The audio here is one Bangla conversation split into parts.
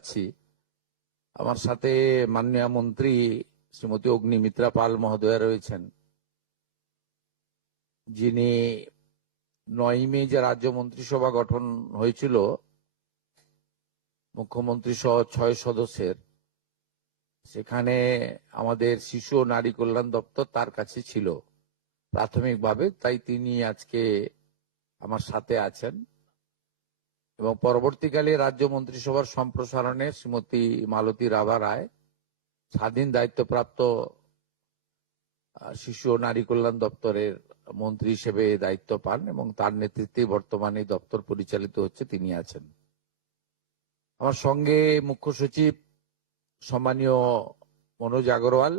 যাচ্ছি, আমার সাথে মাননীয় মন্ত্রী শ্রীমতী অগ্নিমিত্রা পাল মহোদয়া রয়েছেন, যিনি 9 মে যে রাজ্য মন্ত্রিসভা গঠন হয়েছিল মুখ্যমন্ত্রী সহ 6 সদস্যের, সেখানে আমাদের শিশু ও নারী কল্যাণ দপ্তর তার কাছে ছিল প্রাথমিকভাবে, তাই তিনি আজকে আমার সাথে আছেন। এবং পরবর্তীকালে রাজ্য মন্ত্রিসভার সম্প্রসারণে শ্রীমতী মালতী রাভা রায় স্বাধীন দায়িত্বপ্রাপ্ত শিশু ও নারী কল্যাণ দপ্তরের মন্ত্রী হিসেবে দায়িত্ব পান এবং তার নেতৃত্বে বর্তমানে দপ্তর পরিচালিত হচ্ছে, তিনি আছেন। আমার সঙ্গে মুখ্য সচিব সম্মানীয় মনোজ আগরওয়াল,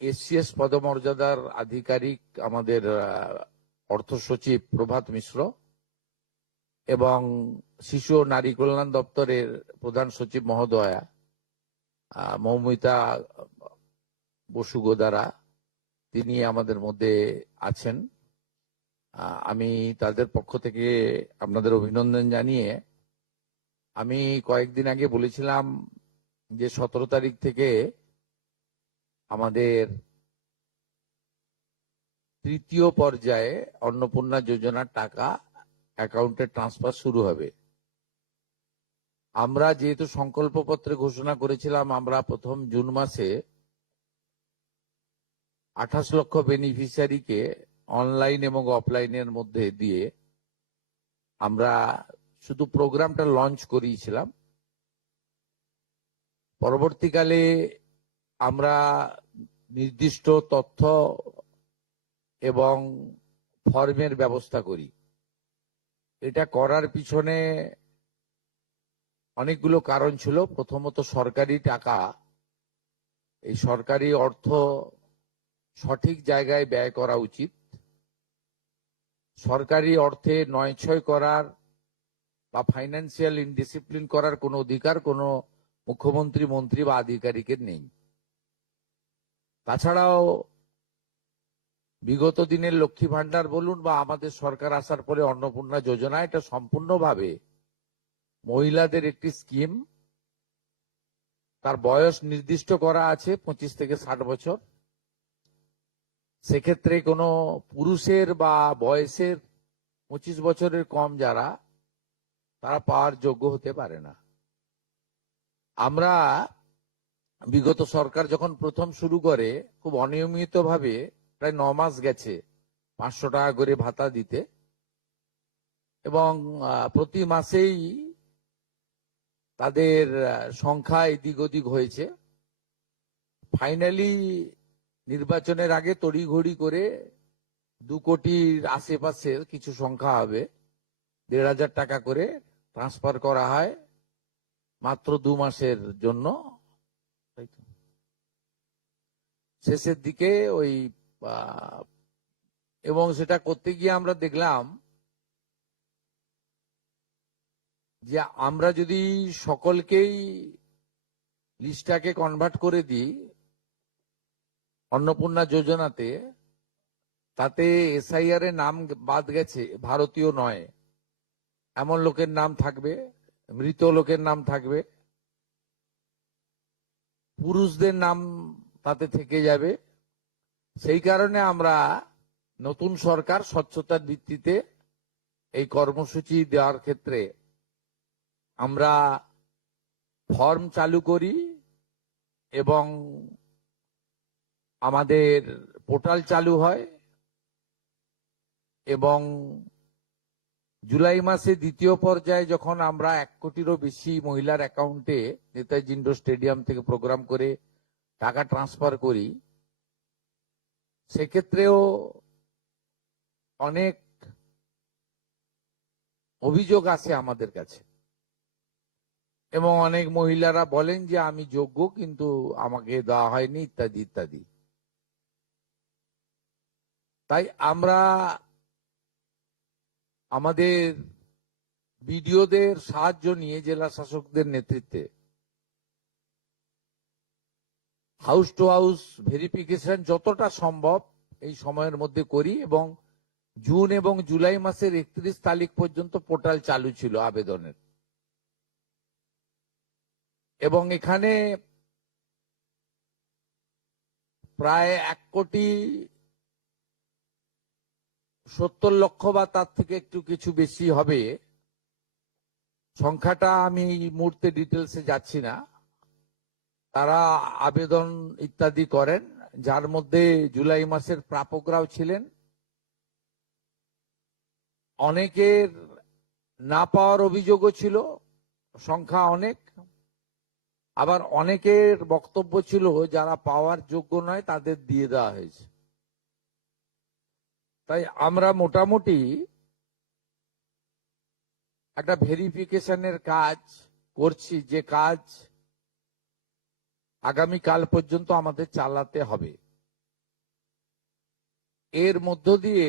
এসসিএস পদমর্যাদার আধিকারিক আমাদের অর্থ সচিব প্রভাত মিশ্র এবং শিশু ও নারী কল্যাণ দপ্তরের প্রধান সচিব মহোদয়া মৌমিতা বসু গোদারা, তিনি আমাদের মধ্যে আছেন। আমি তাদের পক্ষ থেকে আপনাদের অভিনন্দন জানিয়ে, আমি কয়েকদিন আগে বলেছিলাম যে 17 তারিখ থেকে আমাদের তৃতীয় পর্যায়ে অন্নপূর্ণা যোজনার টাকা অ্যাকাউন্টে ট্রান্সফার শুরু হবে। আমরা যেহেতু সংকল্পপত্রে ঘোষণা করেছিলাম, আমরা প্রথম জুন মাসে 28 লক্ষ বেনিফিশিয়ারিকে অনলাইন এবং অফলাইনের মধ্যে দিয়ে আমরা শুধু প্রোগ্রামটা লঞ্চ করিয়েছিলাম। পরবর্তীকালে আমরা নির্দিষ্ট তথ্য এবং ফর্মের ব্যবস্থা করি। এটা করার পিছনে অনেকগুলো কারণ ছিল। প্রথমত, সরকারি টাকা, এই সরকারি অর্থ সঠিক জায়গায় ব্যয় করা উচিত। সরকারি অর্থে নয়ছয় করার বা ফাইন্যান্সিয়াল ইনডিসিপ্লিন করার কোনো অধিকার কোনো মুখ্যমন্ত্রী, মন্ত্রী বা আধিকারিকের নেই। তাছাড়াও বিগত দিনের লক্ষ্মী ভান্ডার বলুন বা আমাদের সরকার আসার পরে অন্নপূর্ণা যোজনা, এটা সম্পূর্ণভাবে মহিলাদের একটি স্কিম। তার বয়স নির্দিষ্ট করা আছে 25 থেকে 60 বছর। সেক্ষেত্রে কোনো পুরুষের বা বয়সের 25 বছরের কম যারা, তারা পাওয়ার যোগ্য হতে পারে না। আমরা বিগত সরকার যখন প্রথম শুরু করে, খুব অনিয়মিতভাবে প্রায় 9 মাস গেছে 500 টাকা করে ভাতা দিতে, এবং প্রতি মাসেই তাদের সংখ্যা এদিক ওদিক হয়েছে। ফাইনালি নির্বাচনের আগে তড়িঘড়ি করে 2 কোটির আশেপাশে কিছু সংখ্যা হবে, 1,500 টাকা করে ট্রান্সফার করা হয় মাত্র 2 মাসের জন্য। শেষের দিকে ওই এবং সেটা করতে গিয়ে আমরা দেখলাম যে আমরা যদি সকলকেই লিস্টটাকে কনভার্ট করে দিই অন্নপূর্ণা যোজনাতে, তাতে এসআইআর এর নাম বাদ গেছে, ভারতীয় নয় এমন লোকের নাম থাকবে, মৃত লোকের নাম থাকবে, পুরুষদের নাম তাতে থেকে যাবে। সেই কারণে আমরা নতুন সরকার স্বচ্ছতার ভিত্তিতে এই কর্মসূচি দেওয়ার ক্ষেত্রে আমরা ফর্ম চালু করি এবং আমাদের পোর্টাল চালু হয়, এবং জুলাই মাসে দ্বিতীয় পর্যায়ে যখন আমরা 1 কোটিরও বেশি মহিলার অ্যাকাউন্টে নেতাজি ইন্ডোর স্টেডিয়াম থেকে প্রোগ্রাম করে টাকা ট্রান্সফার করি, সেক্ষেত্রেও অনেক অভিযোগ আসে আমাদের কাছে, এবং অনেক মহিলারা বলেন যে আমি যোগ্য কিন্তু আমাকে দেওয়া হয়নি, ইত্যাদি ইত্যাদি। তাই আমরা আমাদের বিডিওদের সাহায্য নিয়ে জেলা শাসকদের নেতৃত্বে হাউস টু হাউস ভেরিফিকেশন যতটা সম্ভব এই সময়ের মধ্যে করি, এবং জুন এবং জুলাই মাসের 31 তারিখ পর্যন্ত পোর্টাল চালু ছিল আবেদনের। এবং এখানে প্রায় 1,70,00,000 বা তার থেকে একটু কিছু বেশি হবে। সংখ্যাটা আমি এই মুহূর্তে ডিটেলসে যাচ্ছি না। তারা আবেদন ইত্যাদি করেন, যার মধ্যে জুলাই মাসের প্রাপকরাও ছিলেন। অনেকের না পাওয়ার অভিযোগও ছিল, সংখ্যা অনেক। আবার অনেকের বক্তব্য ছিল যারা পাওয়ার যোগ্য নয় তাদের দিয়ে দেওয়া হয়েছে। তাই আমরা মোটামুটি একটা ভেরিফিকেশনের কাজ করছি, যে কাজ আগামীকাল পর্যন্ত আমাদের চালাতে হবে। এর মধ্য দিয়ে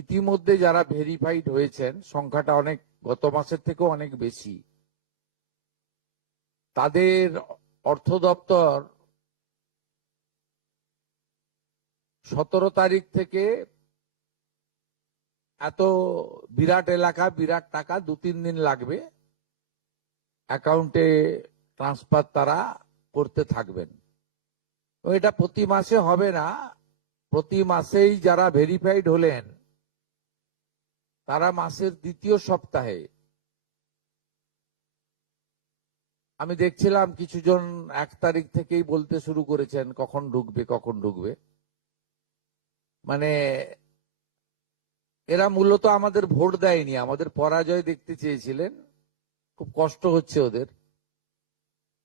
ইতিমধ্যে যারা ভেরিফাইড হয়েছেন, সংখ্যাটা অনেক, গত মাসের থেকেও অনেক বেশি, তাদের অর্থ দপ্তর 17 তারিখ থেকে এত বিরাট এলাকা, বিরাট টাকা, 2-3 দিন লাগবে, অ্যাকাউন্টে ট্রান্সফার তারা করতে থাকবেন। এটা প্রতি মাসে হবে না, প্রতি মাসেই যারা ভেরিফাইড হলেন তারা মাসের দ্বিতীয় সপ্তাহে, আমি দেখছিলাম কিছুজন 1 তারিখ থেকেই বলতে শুরু করেছেন কখন ঢুকবে কখন ঢুকবে। মানে এরা মূলত আমাদের ভোট দেয়নি, আমাদের পরাজয় দেখতে চেয়েছিলেন। খুব কষ্ট হচ্ছে ওদের,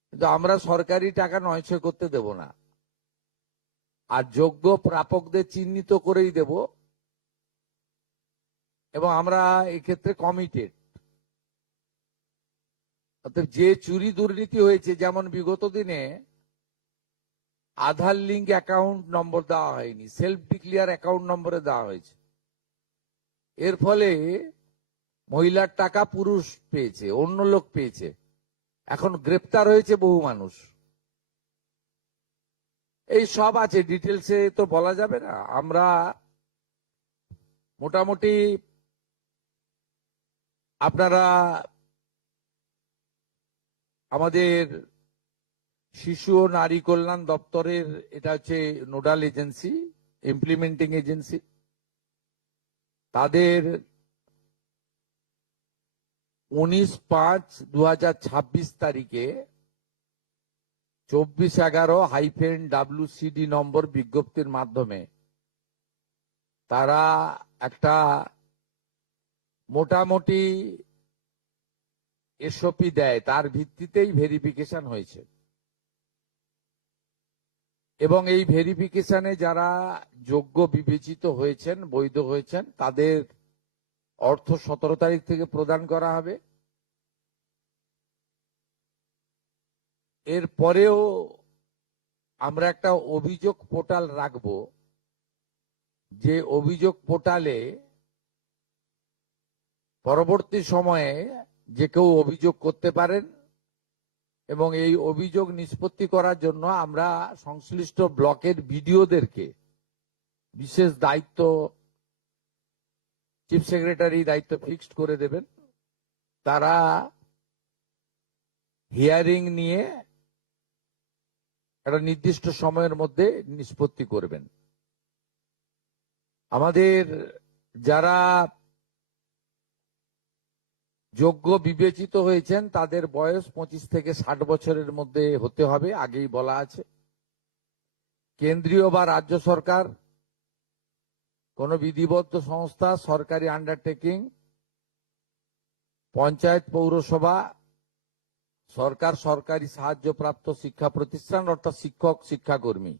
কিন্তু আমরা সরকারি টাকা নয়ছয় করতে দেব না, আর যোগ্য প্রাপকদের চিহ্নিত করেই দেব। এবং আমরা এক্ষেত্রে কমিটেড। অর্থাৎ যে চুরি দুর্নীতি হয়েছে, যেমন বিগত দিনে আধার লিঙ্ক অ্যাকাউন্ট নম্বর দেওয়া হয়নি, সেলফ ডিক্লিয়ার অ্যাকাউন্ট নম্বরে দেওয়া হয়েছে। এর ফলে মহিলার টাকা পুরুষ পেয়েছে, অন্য লোক পেয়েছে, এখন গ্রেপ্তার হয়েছে বহু মানুষ। এই সব আছে, ডিটেলসে তো বলা যাবে না। আমরা মোটামুটি, আপনারা আমাদের শিশু ও নারী কল্যাণ দপ্তরের, এটা হচ্ছে নোডাল এজেন্সি, ইমপ্লিমেন্টিং এজেন্সি, তাদের 19/5/2026 তারিখে 2411-WCD নম্বর বিজ্ঞপ্তির মাধ্যমে তারা একটা মোটামুটি এসওপি দেয়, তার ভিত্তিতেই ভেরিফিকেশন হয়েছে। এবং এই ভেরিফিকেশনে যারা যোগ্য বিবেচিত হয়েছেন, বৈধ হয়েছেন, তাদের অর্থ 17 তারিখ থেকে প্রদান করা হবে। এর পরেও আমরা একটা অভিযোগ পোর্টাল রাখব, যে অভিযোগ পোর্টালে পরবর্তী সময়ে যে কেউ অভিযোগ করতে পারেন, এবং এই অভিযোগ নিষ্পত্তি করার জন্য আমরা সংশ্লিষ্ট ব্লকের বিডিওদেরকে বিশেষ দায়িত্ব, চিফ সেক্রেটারি দায়িত্ব ফিক্সড করে দেবেন। তারা হিয়ারিং নিয়ে একটা নির্দিষ্ট সময়ের মধ্যে নিষ্পত্তি করবেন। আমাদের যারা যোগ্য বিবেচিত হয়েছেন তাদের বয়স 25 থেকে 60 বছরের মধ্যে হতে হবে, আগেই বলা আছে। কেন্দ্রীয় বা রাজ্য সরকার, কোন বিধিবদ্ধ সংস্থা, সরকারি আন্ডারটেকিং, পঞ্চায়েত, পৌরসভা, সরকার, সরকারি সাহায্যপ্রাপ্ত শিক্ষা প্রতিষ্ঠান অর্থাৎ শিক্ষক, শিক্ষাকর্মী,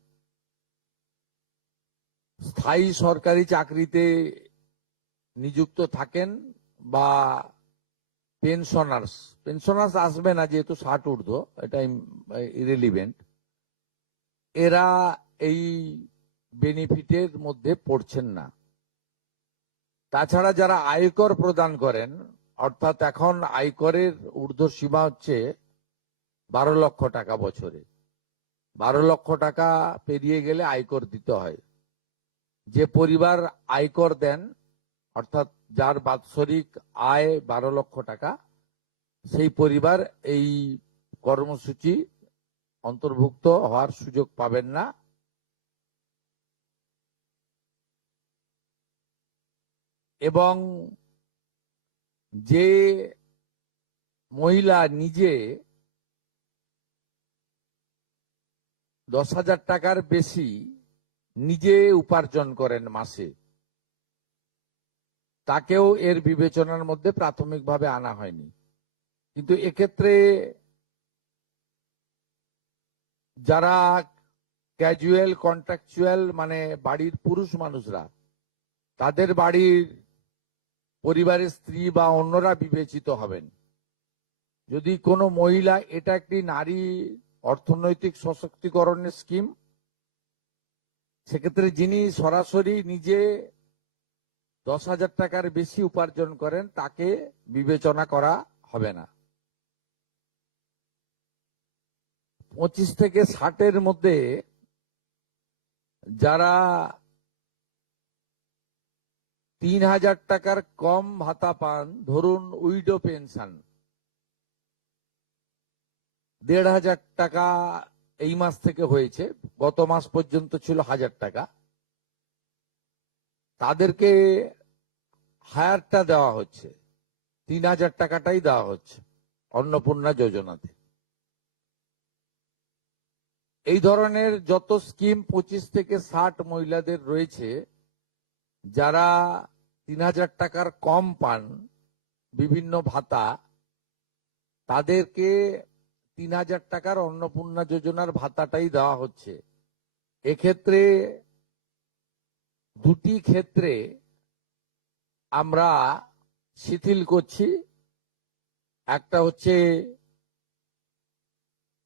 স্থায়ী সরকারি চাকরিতে নিযুক্ত থাকেন, বা পেনশনার্স আসবে না যেহেতু 60 ঊর্ধ্ব, এটা ইরেলিভেন্ট। এরা এই বেনিফিটের মধ্যে পড়ছেন না। তাছাড়া যারা আয়কর প্রদান করেন, অর্থাৎ এখন আয়করের ঊর্ধ্ব সীমা হচ্ছে 12 লক্ষ টাকা বছরে। 12 লক্ষ টাকা পেরিয়ে গেলে আয়কর দিতে হয়। যে পরিবার আয়কর দেন, অর্থাৎ যার বাৎসরিক আয় 12 লক্ষ টাকা, সেই পরিবার এই কর্মসূচি অন্তর্ভুক্ত হওয়ার সুযোগ পাবেন না। এবং যে মহিলা নিজে 10,000 টাকার বেশি নিজে উপার্জন করেন মাসে, তাকেও এর বিবেচনার মধ্যে প্রাথমিকভাবে আনা হয়নি। কিন্তু এক্ষেত্রে যারা ক্যাজুয়াল কন্ট্রাকচুয়াল মানে বাড়ির পুরুষ মানুষরা, তাদের বাড়ির পরিবারের স্ত্রী বা অন্যরা বিবেচিত হবেন। যদি কোনো মহিলা, এটা একটি নারী অর্থনৈতিক সশক্তিকরণের স্কিম, সেক্ষেত্রে যিনি সরাসরি নিজে 10,000 টাকার বেশি উপার্জন করেন তাকে বিবেচনা করা হবে না। 25 থেকে 60-এর মধ্যে যারা 3,000 টাকার কম ভাতা পান, ধরুন উইডো পেনশন 1,500 টাকা এই মাস থেকে হয়েছে, গত মাস পর্যন্ত ছিল 1,000 টাকা, তাদেরকে হায়ারটা দেওয়া হচ্ছে, 3,000 টাকাটাই দেওয়া হচ্ছে অন্নপূর্ণা যোজনাতে। এই ধরনের যত স্কিম 25 থেকে 60 মহিলাদের রয়েছে, যারা 3,000 টাকার কম পান বিভিন্ন ভাতা, তাদেরকে 3,000 টাকার অন্নপূর্ণা যোজনার ভাতাটাই দেওয়া হচ্ছে। এক্ষেত্রে দুটি ক্ষেত্রে আমরা শিথিল করছি। একটা হচ্ছে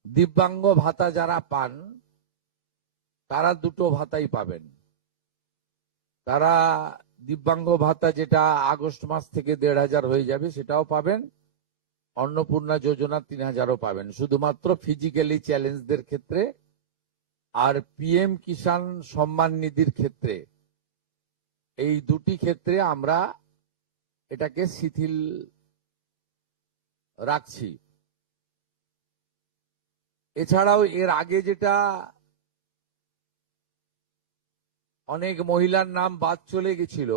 দিব্যাঙ্গ ভাতা যারা পান তারা দুটো ভাতাই পাবেন। তারা দিব্যাঙ্গ ভাতা যেটা আগস্ট মাস থেকে 1,500 হয়ে যাবে সেটাও পাবেন, অন্নপূর্ণা যোজনা 3,000ও পাবেন, শুধুমাত্র ফিজিক্যালি চ্যালেঞ্জদের ক্ষেত্রে। আর পিএম কিষাণ সম্মান নিধির ক্ষেত্রে, এই দুটি ক্ষেত্রে আমরা এটাকে শিথিল রাখছি। এছাড়াও এর আগে যেটা অনেক মহিলার নাম বাদ চলে গেছিল,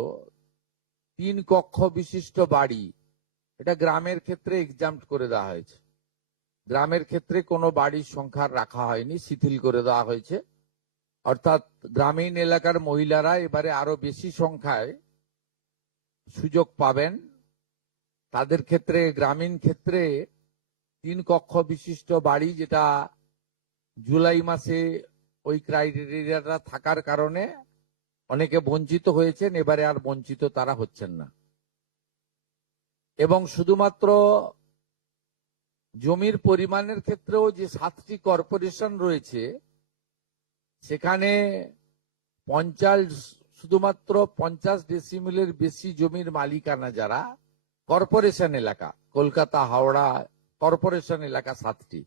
3 কক্ষ বিশিষ্ট বাড়ি, এটা গ্রামের ক্ষেত্রে এক্সাম্পট করে দেওয়া হয়েছে। গ্রামের ক্ষেত্রে কোনো বাড়ির সংখ্যা রাখা হয়নি, শিথিল করে দেওয়া হয়েছে। অর্থাৎ গ্রামীণ এলাকার মহিলারা এবারে আরো বেশি সংখ্যায় সুযোগ পাবেন। তাদের ক্ষেত্রে, গ্রামীণ ক্ষেত্রে 3 কক্ষ বিশিষ্ট বাড়ি, যেটা জুলাই মাসে ওই ক্রাইটেরিয়াটা থাকার কারণে অনেকে বঞ্চিত হয়েছেন, এবারে আর বঞ্চিত তারা হচ্ছেন না। এবং শুধুমাত্র জমির পরিমাণের ক্ষেত্রেও যে 7টি কর্পোরেশন রয়েছে, সেখানে শুধুমাত্র 50 ডেসিমেলের বেশি জমির মালিকানা যারা কর্পোরেশন এলাকা, কলকাতা হাওড়া কর্পোরেশন এলাকা 7টি,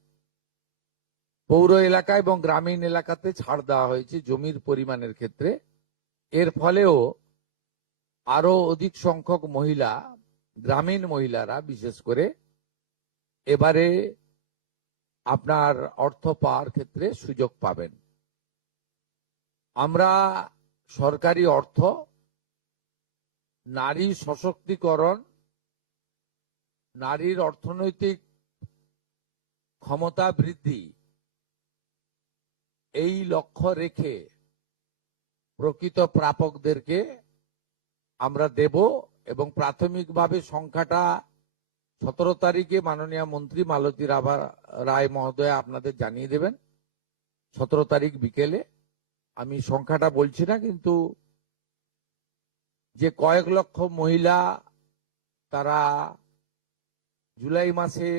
পৌর এলাকা এবং গ্রামীণ এলাকাতে ছাড় দেওয়া হয়েছে জমির পরিমাণের ক্ষেত্রে। এর ফলেও আরো অধিক সংখ্যক মহিলা, গ্রামীণ মহিলারা বিশেষ করে, এবারে আপনার অর্থ পাওয়ার ক্ষেত্রে সুযোগ পাবেন। আমরা সরকারি অর্থ, নারী সশক্তিকরণ, নারীর অর্থনৈতিক ক্ষমতা বৃদ্ধি, এই লক্ষ্য রেখে প্রকৃত প্রাপকদেরকে আমরা দেব। এবং প্রাথমিকভাবে সংখ্যাটা 17 তারিখে মাননীয় মন্ত্রী মালতী রায় মহোদয় আপনাদের জানিয়ে দেবেন। 17 তারিখ বিকেলে। আমি সংখ্যাটা বলছি না, কিন্তু যে কয়েক লক্ষ মহিলা তারা জুলাই মাসে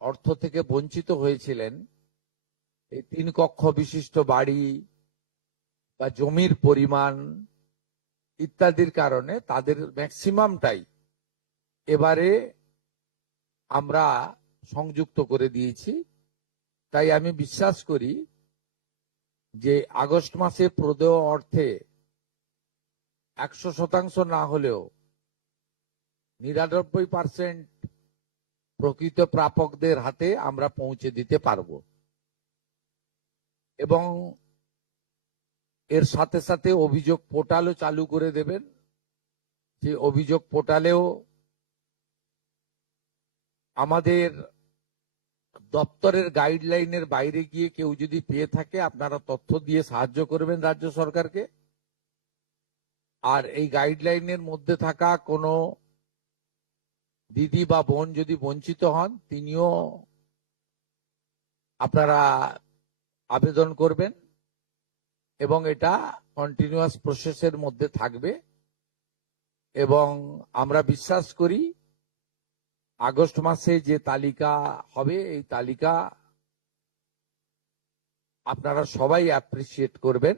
অর্থ থেকে বঞ্চিত হয়েছিলেন, এই 3 কক্ষ বিশিষ্ট বাড়ি বা জমির পরিমাণ ইত্যাদির কারণে তাদের ম্যাক্সিমামটাই এবারে আমরা সংযুক্ত করে দিয়েছি। তাই আমি বিশ্বাস করি যে আগস্ট মাসে প্রদেয় অর্থে 100% না হলেও 99% প্রকৃত প্রাপকদের হাতে আমরা পৌঁছে দিতে পারবো। এবং এর সাথে সাথে অভিযোগ পোর্টালও চালু করে দেবেন। সেই অভিযোগ পোর্টালেও আমাদের দপ্তরের গাইডলাইনের বাইরে গিয়ে কেউ যদি পেয়ে থাকে আপনারা তথ্য দিয়ে সাহায্য করবেন রাজ্য সরকারকে। আর এই গাইডলাইনের মধ্যে থাকা কোনো দিদি বা বোন যদি বঞ্চিত হন তিনিও আপনারা আবেদন করবেন এবং এটা কন্টিনিউয়াস প্রসেসের মধ্যে থাকবে। এবং আমরা বিশ্বাস করি আগস্ট মাসে যে তালিকা হবে এই তালিকা আপনারা সবাই অ্যাপ্রিসিয়েট করবেন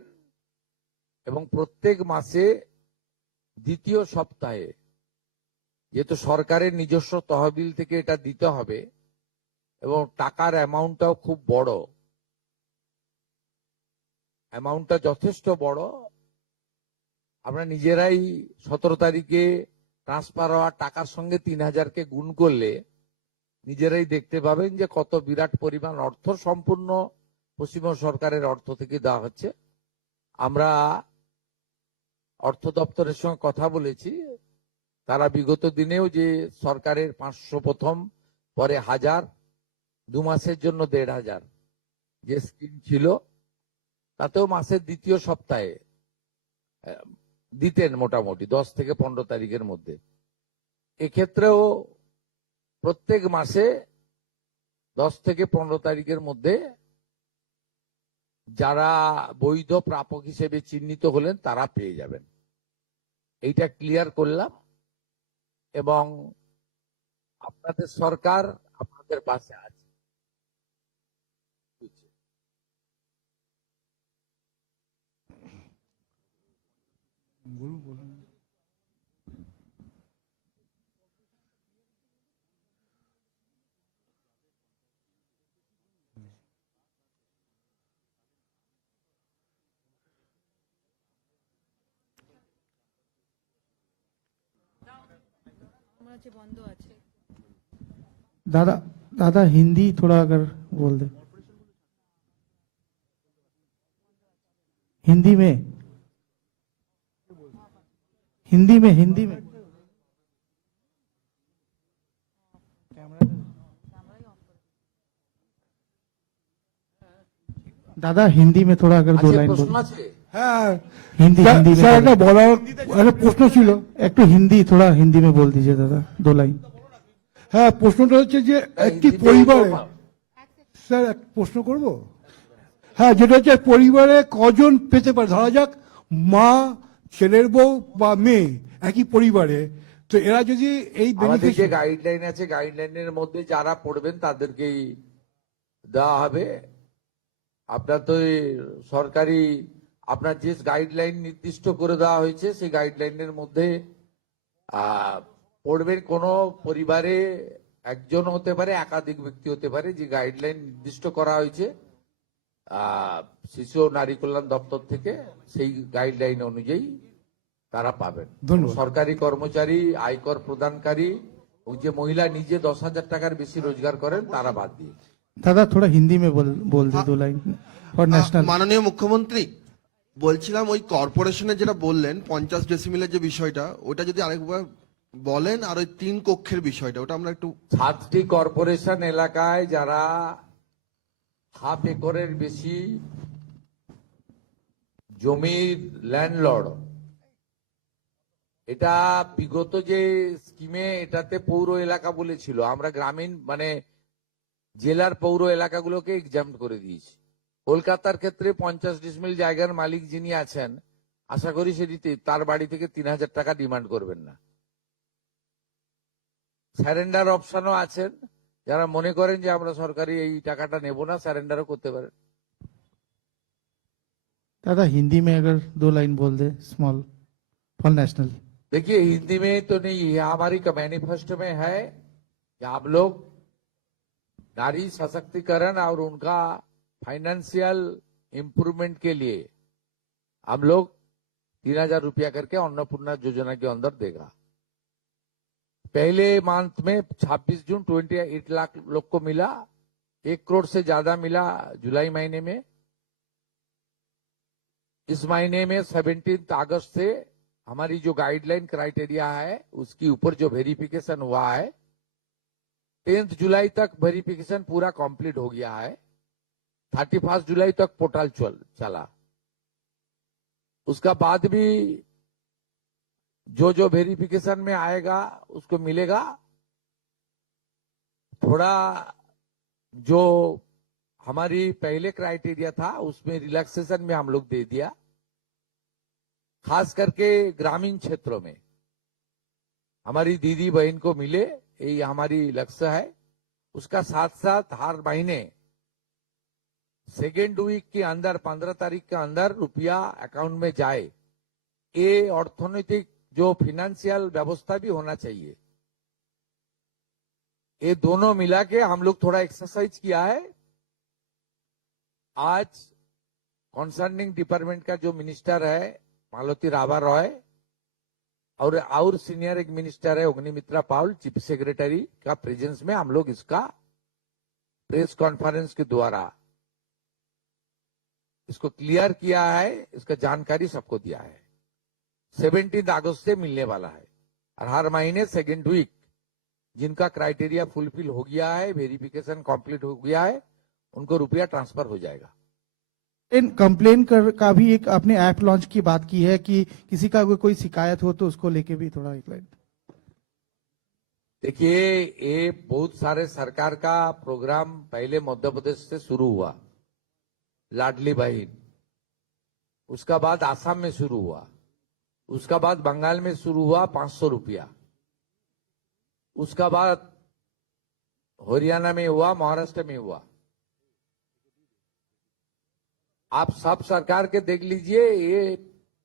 এবং প্রত্যেক মাসে দ্বিতীয় সপ্তাহে, যেহেতু সরকারের নিজস্ব তহবিল থেকে এটা দিতে হবে এবং টাকার অ্যামাউন্টটাও খুব বড়, অ্যামাউন্টটা যথেষ্ট বড়। আমরা নিজেরাই 17 তারিখে ট্রান্সফার হওয়ার টাকার সঙ্গে 3000কে গুণ করলে নিজেরাই দেখতে পাবেন যে কত বিরাট পরিমাণ অর্থ সম্পূর্ণ পশ্চিমবঙ্গ সরকারের অর্থ থেকে দেওয়া হচ্ছে। আমরা অর্থ দপ্তরের সঙ্গে কথা বলেছি, তারা বিগত দিনেও যে সরকারের 500 প্রথম, পরে 1000, 2 মাসের জন্য 1500 যে স্কিম ছিল তাতেও মাসের দ্বিতীয় সপ্তাহে দিতেন মোটামুটি 10 থেকে 15 তারিখের মধ্যে। এক্ষেত্রেও প্রত্যেক মাসে 10 থেকে 15 তারিখের মধ্যে যারা বৈধ প্রাপক হিসেবে চিহ্নিত হলেন তারা পেয়ে যাবেন। এইটা ক্লিয়ার করলাম এবং আপনাদের সরকার আপনাদের পাশে আছে। दादा दादा हिंदी थोड़ा अगर बोल दे, हिंदी में हिंदी में हिंदी में दादा हिंदी में थोड़ा अगर 2 लाइन बोल। হ্যাঁ हिंदी हिंदी में স্যার थोड़ा- একটা বলার একটা প্রশ্ন ছিল। एक तो हिंदी थोड़ा हिंदी में बोल दीजिए दादा 2 लाइन। হ্যাঁ প্রশ্নটা হচ্ছে যে একটি পরিবারে, স্যার এক প্রশ্ন করব। হ্যাঁ যেটা হচ্ছে পরিবারে কজন পেতে পারে, ধরা যাক মা, ছেলের বউ বা মেয়ে একই পরিবারে, তো এরা যদি এই আমাদের যে বেনিফিশিয়ারি, গাইডলাইন আছে গাইডলাইনের মধ্যে যারা পড়বেন তাদেরকেই দেওয়া হবে। আপনার তো এই সরকারি আপনার যে গাইডলাইন নির্দিষ্ট করে দেওয়া হয়েছে সেই গাইডলাইনের মধ্যে পড়বেন। কোন পরিবারে একজন হতে পারে, একাধিক ব্যক্তি হতে পারে, যে গাইডলাইন নির্দিষ্ট করা হয়েছে শিশু ও নারী কল্যাণ দপ্তর থেকে, সেই গাইডলাইন অনুযায়ী তারা পাবেন। ধন্যবাদ। সরকারি কর্মচারী, আয়কর প্রদানকারী ও যে মহিলা নিজে 10,000 টাকার বেশি রোজগার করেন তারা বাদ দিয়ে। दादा थोड़ा हिंदी में बोल दे 2 लाइन और नेशनल। মাননীয় মুখ্যমন্ত্রী, বলছিলাম ওই কর্পোরেশনের যেটা বললেন 50 ডেসিমেলের যে বিষয়টা, ওটা যদি আরেকবার বলেন, আর ওই 3 কক্ষের বিষয়টা ওটা আমরা একটু। 7টি কর্পোরেশন এলাকায় যারা হাফ একরের বেশি জমির ল্যান্ডলর্ড, এটা বিগত যে স্কিমে এটাতে পৌর এলাকা বলেছিল, আমরা গ্রামীণ মানে জেলার পৌর এলাকাগুলোকে এক্সাম করে দিয়েছি। কলকাতার ক্ষেত্রে 50 ডিসমিল জায়গার মালিক যিনি আছেন, আশা করি সেটিতে তার বাড়ি থেকে 3000 টাকা ডিমান্ড করবেন না। স্যারেন্ডার অপশনও আছেন, যারা মনে করেন যে আমরা সরকারি এই টাকাটা নেব না, স্যারেন্ডারও করতে পারেন। दादा हिंदी में अगर 2 लाइन बोल दे स्मॉल फॉर नेशनल। देखिए हिंदी में तो नहीं है, हमारी मैनिफेस्टो में है कि आप लोग नारी सशक्तिकरण और उनका फाइनेंशियल इम्प्रूवमेंट के लिए हम लोग 3000 रुपया करके अन्नपूर्णा योजना के अंदर देगा। पहले मंथ में 26 जून 28 लाख लोग को मिला, 1 करोड़ से ज्यादा मिला जुलाई महीने में। इस महीने में 17 अगस्त से हमारी जो गाइडलाइन क्राइटेरिया है उसके ऊपर जो वेरिफिकेशन हुआ है, 10 जुलाई तक वेरिफिकेशन पूरा कंप्लीट हो गया है। 31 जुलाई तक पोर्टल चला। उसका बाद भी जो जो वेरिफिकेशन में आएगा उसको मिलेगा। थोड़ा जो हमारी पहले क्राइटेरिया था उसमें रिलैक्सेशन में हम लोग दे दिया, खास करके ग्रामीण क्षेत्रों में हमारी दीदी बहन को मिले, यही हमारी लक्ष्य है। उसका साथ साथ हर महीने सेकेंड वीक के अंदर 15 तारीख के अंदर रुपया अकाउंट में जाए, ये अर्थनैतिक जो फाइनेंशियल व्यवस्था भी होना चाहिए। ये दोनों मिला के हम लोग थोड़ा एक्सरसाइज किया है। आज कंसर्निंग डिपार्टमेंट का जो मिनिस्टर है मालती राबा रॉय और सीनियर एक मिनिस्टर है अग्निमित्रा पाउल, चीफ सेक्रेटरी का प्रेजेंस में हम लोग इसका प्रेस कॉन्फ्रेंस के द्वारा इसको क्लियर किया है, इसका जानकारी सबको दिया है। 17 अगस्त से मिलने वाला है और हर महीने सेकेंड वीक जिनका क्राइटेरिया फुलफिल हो गया है, वेरिफिकेशन कंप्लीट हो गया है, उनको रुपया ट्रांसफर हो जाएगा। इन कंप्लेन का भी एक आपने ऐप लॉन्च की बात की है कि किसी का कोई शिकायत हो तो उसको लेके भी थोड़ा एक लाइन। देखिए, ये बहुत सारे सरकार का प्रोग्राम पहले मध्य प्रदेश से शुरू हुआ, लाडली बहन, उसका बाद आसाम में शुरू हुआ, उसका बाद बंगाल में शुरू हुआ 500 रुपया, उसका बाद हरियाणा में हुआ, महाराष्ट्र में हुआ। आप सब सरकार के देख लीजिए, ये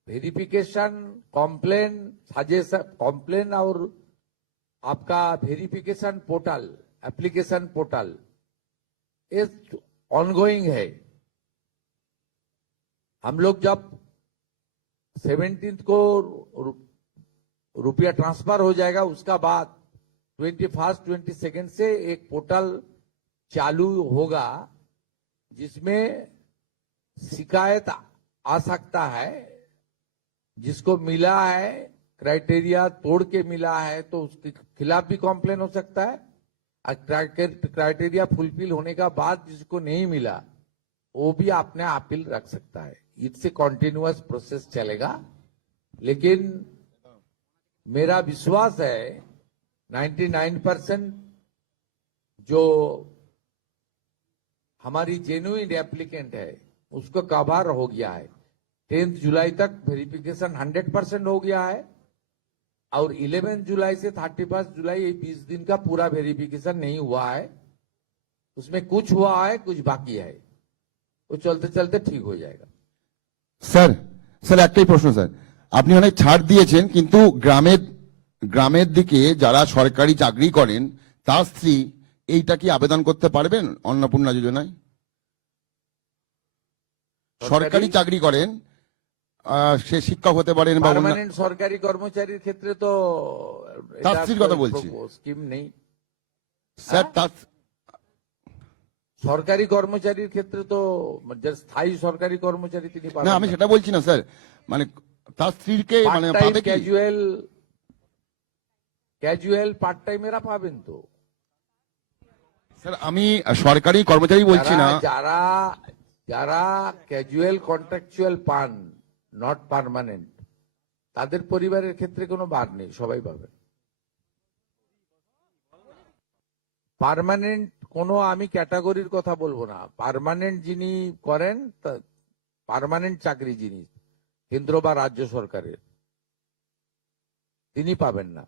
वेरिफिकेशन, कॉम्प्लेन, सजेशन, कॉम्प्लेन और आपका वेरिफिकेशन पोर्टल, एप्लीकेशन पोर्टल, ये ऑनगोइंग है। हम लोग जब 17 को रुपया ट्रांसफर हो जाएगा, उसका बाद 21, 22 से एक पोर्टल चालू होगा जिसमें शिकायत आ सकता है। जिसको मिला है, क्राइटेरिया तोड़ के मिला है, तो उसके खिलाफ भी कॉम्प्लेन हो सकता है। क्राइटेरिया फुलफिल होने का बाद जिसको नहीं मिला वो भी अपने अपील रख सकता है। इससे कॉन्टिन्यूअस प्रोसेस चलेगा। लेकिन मेरा विश्वास है 99% जो हमारी जेन्युइन एप्लीकेंट है उसको कवर हो गया है। 10 जुलाई तक वेरिफिकेशन 100% हो गया है और 11 जुलाई से 31 जुलाई ये 20 दिन का पूरा वेरिफिकेशन नहीं हुआ है। उसमें कुछ हुआ है, कुछ बाकी है, वो चलते चलते ठीक हो जाएगा। স্যার একটাই প্রশ্ন স্যার, আপনি অনেক ছাড় দিয়েছেন, কিন্তু গ্রামের দিকে যারা সরকারি চাকরি করেন তার স্ত্রী এইটা কি আবেদন করতে পারবেন অন্নপূর্ণা যোজনায়? সরকারি চাকরি করেন, সে শিক্ষক হতে পারেন বা পার্মানেন্ট সরকারি কর্মচারীর ক্ষেত্রে তো তার স্ত্রীর কথা বলছি স্কিম নেই স্যার। তার সরকারি কর্মচারীর ক্ষেত্রে তো যে স্থায়ী সরকারি কর্মচারী তিনি না, আমি সেটা বলছি না স্যার, মানে তার স্ত্রীকে মানে পাবে কি? ক্যাজুয়াল পার্ট টাইমেরা পাবেন তো স্যার। আমি সরকারি কর্মচারী বলছি না, যারা যারা ক্যাজুয়াল কন্ট্রাকচুয়াল পান, নট পার্মানেন্ট, তাদের পরিবারের ক্ষেত্রে কোনো বার নেই, সবাই পাবেন। পার্মানেন্ট কোনো আমি ক্যাটাগরির কথা বলবো না। পার্মানেন্ট যিনি করেন, পার্মানেন্ট চাকরি যিনি কেন্দ্র বা রাজ্য সরকারের, তিনি পাবেন না।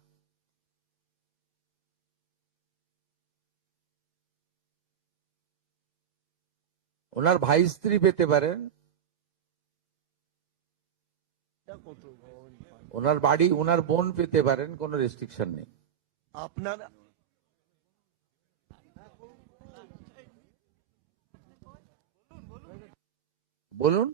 ওনার ভাই স্ত্রী পেতে পারেন, ওনার বাড়ি, ওনার বোন পেতে পারেন, কোনো রেস্ট্রিকশন নেই। আপনার বলুন।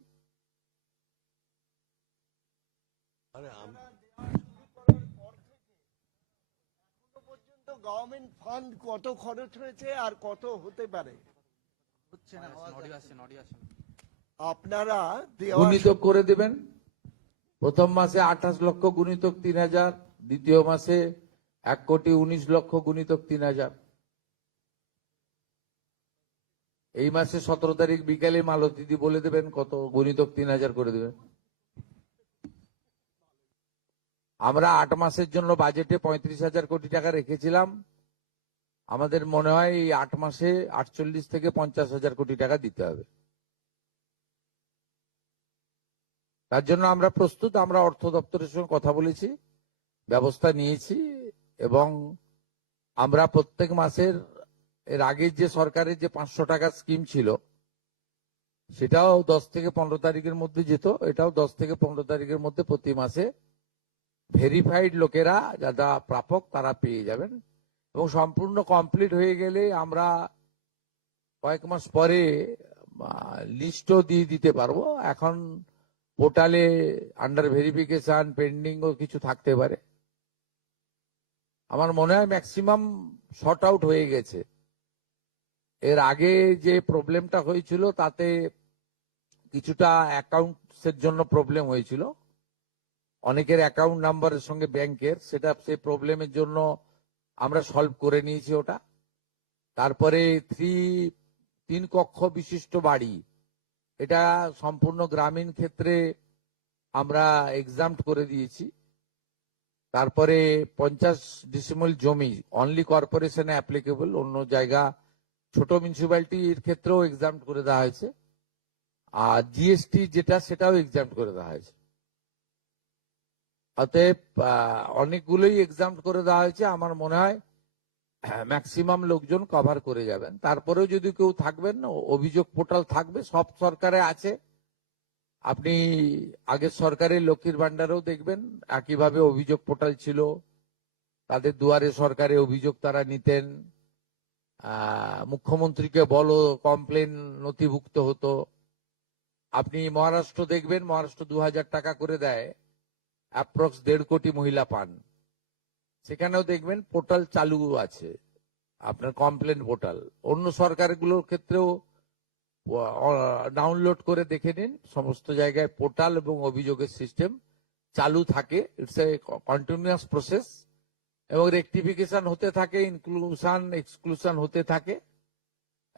গভর্নমেন্ট ফান্ড কত খরচ হয়েছে আর কত হতে পারে আপনারা দেওয়া গুণিতক করে দেবেন। প্রথম মাসে 28 লক্ষ গুণিতক 3000, দ্বিতীয় মাসে 1,19,00,000 গুণিতক 3000। এই মাসে 17 তারিখ বিকালে মালতীদি বলে দেবেন কত গুণিতক 3000 করে দেবেন। আমরা 8 মাসের জন্য বাজেটে 35,000 কোটি টাকা রেখেছিলাম। আমাদের মনে হয় এই 8 মাসে 48 থেকে 50,000 কোটি টাকা দিতে হবে। তার জন্য আমরা প্রস্তুত। আমরা অর্থ দপ্তরের সঙ্গে কথা বলেছি, ব্যবস্থা নিয়েছি, এবং আমরা প্রত্যেক মাসের এর আগে যে সরকারের যে 500 টাকা স্কিম ছিল সেটাও 10 থেকে 15 তারিখের মধ্যে যেত, এটাও 10 থেকে 15 তারিখের মধ্যে প্রতি মাসে ভেরিফাইড লোকেরা যারা প্রাপক তারা পেয়ে যাবেন, এবং সম্পূর্ণ কমপ্লিট হয়ে গেলে আমরা কয়েক মাস পরে লিস্টও দিয়ে দিতে পারবো। এখন পোর্টালে আন্ডার ভেরিফিকেশন পেন্ডিং ও কিছু থাকতে পারে। আমার মনে হয় ম্যাক্সিমাম শর্ট আউট হয়ে গেছে। এর আগে যে প্রবলেমটা হয়েছিল তাতে কিছুটা অ্যাকাউন্টসের জন্য প্রবলেম হয়েছিল, অনেকের অ্যাকাউন্ট নাম্বারের সঙ্গে ব্যাংকের, সেটা সেই প্রবলেমের জন্য আমরা সলভ করে নিয়েছি ওটা। তারপরে 3 কক্ষ বিশিষ্ট বাড়ি, এটা সম্পূর্ণ গ্রামীণ ক্ষেত্রে আমরা এক্সাম্পট করে দিয়েছি। তারপরে 50 ডিসিমল জমি অনলি কর্পোরেশনে অ্যাপ্লিকেবল, অন্য জায়গা ছোট মিউনিসিপ্যালিটির ক্ষেত্রেও এক্সাম্পট করে দেওয়া হয়েছে। আর জিএসটি যেটা সেটাও এক্সাম্পট করে দেওয়া হয়েছে। অতএব অনেকগুলোই এক্সাম্পট করে দেওয়া হয়েছে। আমার মনে হয় ম্যাক্সিমাম লোকজন কভার করে যাবেন। তারপরেও যদি কেউ থাকবেন, অভিযোগ পোর্টাল থাকবে, সব সরকারে আছে। আপনি আগের সরকারের লক্ষ্মীর ভান্ডারেও দেখবেন একইভাবে অভিযোগ পোর্টাল ছিল, তাদের দুয়ারে সরকারে অভিযোগ তারা নিতেন, মুখ্যমন্ত্রীকে বলো কমপ্লেন নথিভুক্ত হতো। আপনি মহারাষ্ট্র দেখবেন, মহারাষ্ট্র 2000 টাকা করে দেয়, অ্যাপ্রক্স 1.5 কোটি মহিলা পান। সেখানেও দেখবেন পোর্টাল চালু আছে, আপনার কমপ্লেন পোর্টাল। অন্য সরকারগুলোর ক্ষেত্রেও ডাউনলোড করে দেখে নিন, সমস্ত জায়গায় পোর্টাল এবং অভিযোগের সিস্টেম চালু থাকে। ইটস এ কন্টিনিউয়াস প্রসেস, এবং রেকটিফিকেশন হতে থাকে, ইনক্লুশন এক্সক্লুশন হতে থাকে।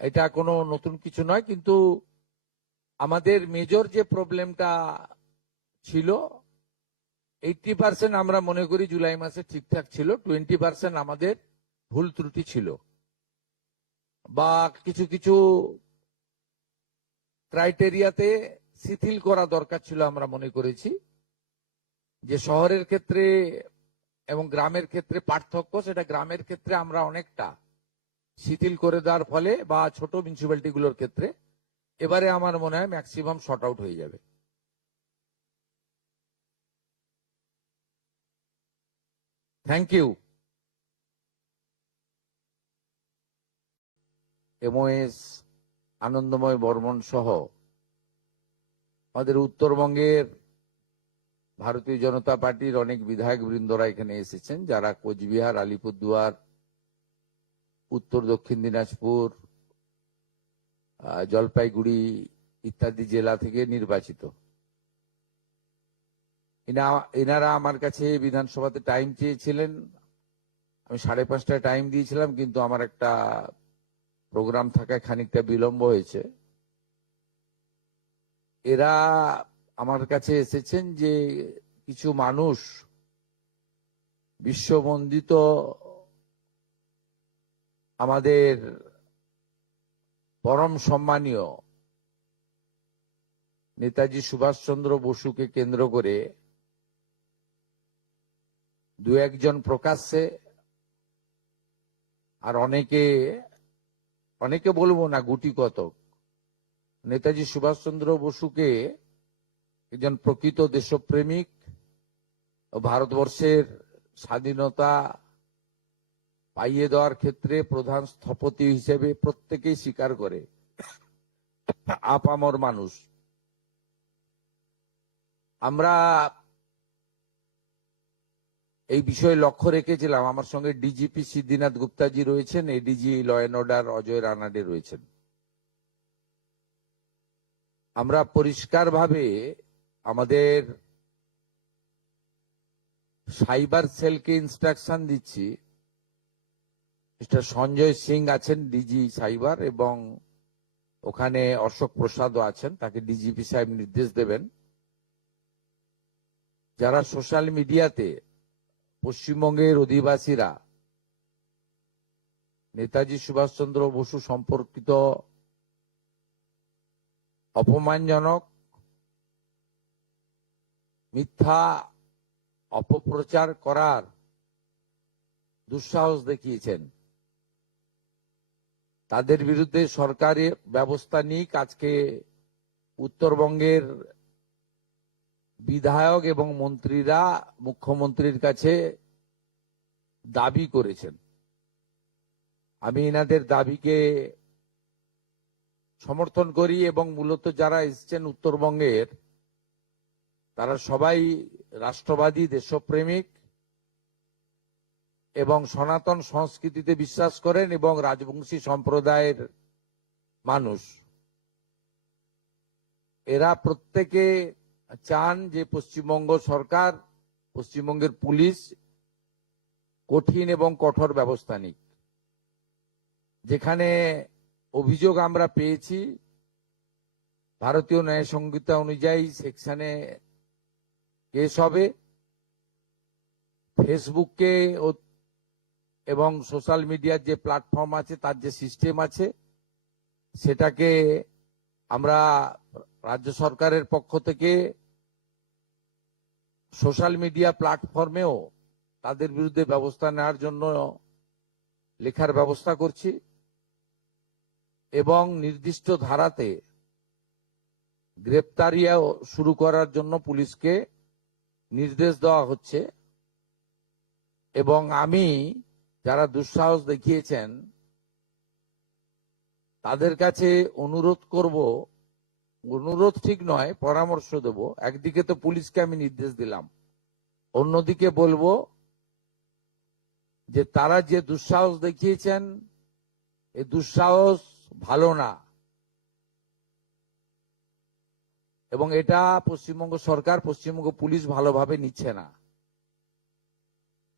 এটা কোনো নতুন কিছু নয়। কিন্তু আমাদের মেজর যে প্রবলেমটা ছিল, 80% আমরা মনে করি জুলাই মাসে ঠিকঠাক ছিল, 20% আমাদের ভুল ত্রুটি ছিল, বা কিছু কিছু ক্রাইটেরিয়াতে শিথিল করা দরকার ছিল। আমরা মনে করেছি যে শহরের ক্ষেত্রে এবং গ্রামের ক্ষেত্রে পার্থক্য, সেটা গ্রামের ক্ষেত্রে আমরা অনেকটা শিথিল করে দেওয়ার ফলে, বা ছোট মিউনিসিপ্যালিটিগুলোর ক্ষেত্রে এবারে আমার মনে হয় ম্যাক্সিমাম শর্ট আউট হয়ে যাবে। Thank you. এমওএস, আনন্দময় বর্মন সহ আমাদের উত্তরবঙ্গের ভারতীয় জনতা পার্টির অনেক বিধায়ক বৃন্দরা এখানে এসেছেন, যারা কোচবিহার, আলিপুরদুয়ার, উত্তর দক্ষিণ দিনাজপুর, জলপাইগুড়ি ইত্যাদি জেলা থেকে নির্বাচিত। এনারা আমার কাছে বিধানসভাতে টাইম চেয়েছিলেন, আমি 5:30টায় টাইম দিয়েছিলাম, কিন্তু আমার একটা প্রোগ্রাম থাকায় খানিকটা বিলম্ব হয়েছে। এরা আমার কাছে এসেছেন যে কিছু মানুষ বিশ্ববন্দিত আমাদের পরম সম্মানীয় নেতাজি সুভাষচন্দ্র বসুকে কেন্দ্র করে 2-1 জন প্রকাশ্যে, আর অনেকে বলবো না, গুটি কতক, নেতাজি সুভাষচন্দ্র বসুকে একজন প্রকৃত দেশপ্রেমিক, ভারতবর্ষের স্বাধীনতা পাইয়ে দেওয়ার ক্ষেত্রে প্রধান স্থপতি হিসেবে প্রত্যেকেই স্বীকার করে, আপামর মানুষ। আমরা এই বিষয়ে লক্ষ্য রেখেছিলাম। আমার সঙ্গে ডিজিপি সিদ্ধিনাথ গুপ্তাজি রয়েছেন, ADG law and order Ajay Ranade রয়েছেন। আমরা পরিষ্কারভাবে আমাদের সাইবার সেলকে ইনস্ট্রাকশন দিচ্ছি। মিস্টার সঞ্জয় সিং আছেন ডিজি সাইবার, এবং ওখানে অশোক প্রসাদও আছেন, তাকে ডিজিপি সাহেব নির্দেশ দেবেন যারা সোশ্যাল মিডিয়াতে পশ্চিমবঙ্গের অধিবাসীরা নেতাজি সুভাষচন্দ্র বসু সম্পর্কিত অপমানজনক মিথ্যা অপপ্রচার করার দুঃসাহস দেখিয়েছেন, তাদের বিরুদ্ধে সরকারি ব্যবস্থা নিক। আজকে উত্তরবঙ্গের বিধায়ক এবং মন্ত্রীরা মুখ্যমন্ত্রীর কাছে দাবি করেছেন। আমি এনাদের দাবিকে সমর্থন করি, এবং মূলত যারা এসছেন উত্তরবঙ্গের তারা সবাই রাষ্ট্রবাদী, দেশপ্রেমিক এবং সনাতন সংস্কৃতিতে বিশ্বাস করেন এবং রাজবংশী সম্প্রদায়ের মানুষ। এরা প্রত্যেকে চান যে পশ্চিমবঙ্গ সরকার, পশ্চিমবঙ্গের পুলিশ কঠিন এবং কঠোর ব্যবস্থা নিক। যেখানে অভিযোগ আমরা পেয়েছি ভারতীয় ন্যায় সংহিতা অনুযায়ী সেকশনে কেস হবে। ফেসবুককে এবং সোশ্যাল মিডিয়ার যে প্ল্যাটফর্ম আছে, তার যে সিস্টেম আছে, সেটাকে আমরা রাজ্য সরকারের পক্ষ থেকে সোশ্যাল মিডিয়া প্ল্যাটফর্মেও তাদের বিরুদ্ধে ব্যবস্থা নেওয়ার জন্য লেখার ব্যবস্থা করছি, এবং নির্দিষ্ট ধারাতে গ্রেপ্তারিও শুরু করার জন্য পুলিশকে নির্দেশ দেওয়া হচ্ছে। এবং আমি যারা দুঃসাহস দেখিয়েছেন তাদের কাছে অনুরোধ করব, অনুরোধ ঠিক নয়, পরামর্শ দেব। একদিকে তো পুলিশকে আমি নির্দেশ দিলাম, অন্যদিকে বলবো যে তারা যে দুঃসাহস দেখিয়েছেন এই দুঃসাহস ভালো না, এবং এটা পশ্চিমবঙ্গ সরকার, পশ্চিমবঙ্গ পুলিশ ভালোভাবে নিচ্ছে না।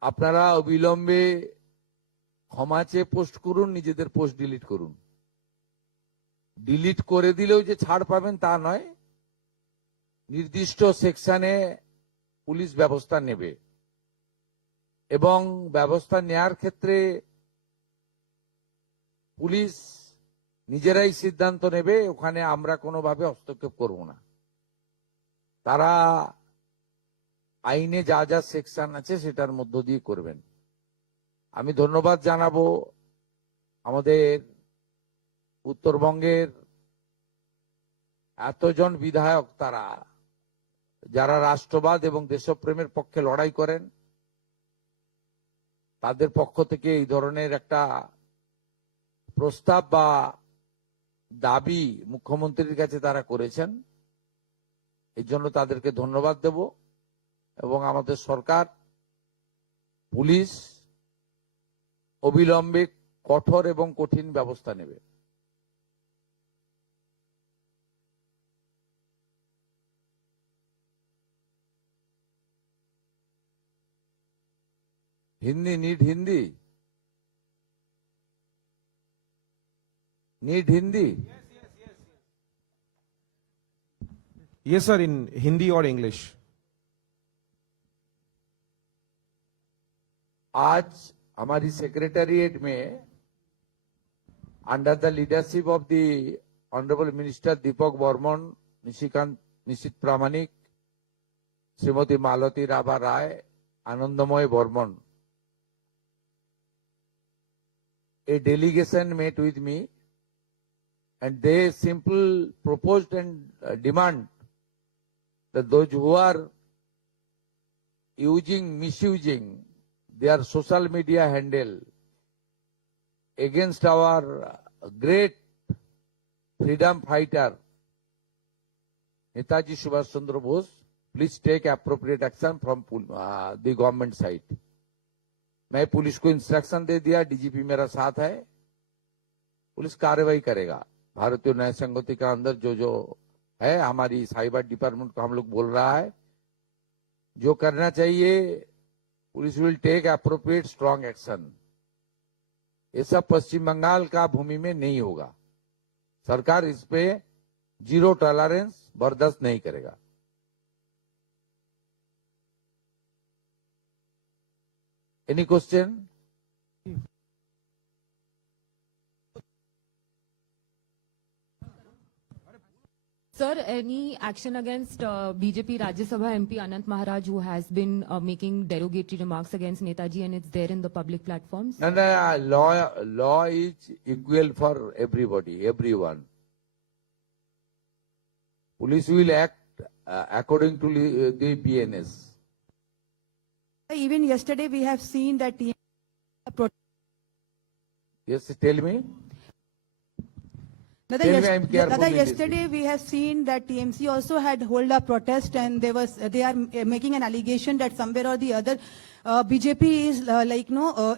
আপনারা অবিলম্বে ক্ষমা চেয়ে পোস্ট করুন, নিজেদের পোস্ট ডিলিট করুন। ডিলিট করে দিলেও যে ছাড় পাবেন তা নয়, নির্দিষ্ট সেকশনে পুলিশ ব্যবস্থা নেবে, এবং ব্যবস্থা নেয়ার ক্ষেত্রে পুলিশ নিজেরাই সিদ্ধান্ত নেবে, ওখানে আমরা কোনোভাবে হস্তক্ষেপ করব না। তারা আইনে যা যা সেকশন আছে সেটার মধ্য দিয়ে করবেন। আমি ধন্যবাদ জানাবো আমাদের উত্তরবঙ্গের এতজন বিধায়ক, তারা যারা রাষ্ট্রবাদ এবং দেশপ্রেমের পক্ষে লড়াই করেন, তাদের পক্ষ থেকে এই ধরনের একটা প্রস্তাব বা দাবি মুখ্যমন্ত্রীর কাছে তারা করেছেন। এই জন্য তাদেরকে ধন্যবাদ দেব, এবং আমাদের সরকার, পুলিশ অবিলম্বে কঠোর এবং কঠিন ব্যবস্থা নেবে। Hindi need Hindi need Hindi Yes, sir, in Hindi or English. आज हमारी सेक्रेटेरिएट में under the leadership of the honourable minister Deepak Barman, Nishith Pramanik, Shrimati Malati Rabha Roy, Anandamay Barman, a delegation met with me, and they simply proposed and demand that those who are misusing their social media handle against our great freedom fighter Netaji Subhash Chandra Bose, please take appropriate action from the government side. मैं पुलिस को इंस्ट्रक्शन दे दिया, डीजीपी मेरा साथ है, पुलिस कार्रवाई करेगा। भारतीय न्याय संगति का अंदर जो जो है, हमारी साइबर डिपार्टमेंट को हम लोग बोल रहा है, जो करना चाहिए police will take appropriate strong action. ये सब पश्चिम बंगाल का भूमि में नहीं होगा। सरकार इस पे जीरो टॉलरेंस बर्दाश्त नहीं करेगा। Any question? Sir, any action against BJP Rajya Sabha MP Anant Maharaj, who has been making derogatory remarks against Netaji, and it's there in the public platforms? No, law is equal for everybody, everyone. Police will act according to the BNS. Even yesterday we have seen that Yes, tell me. Dada, Tell me, I'm carefully Dada, listening. yesterday we have seen that TMC also had hold a protest, and they are making an allegation that somewhere or the other BJP is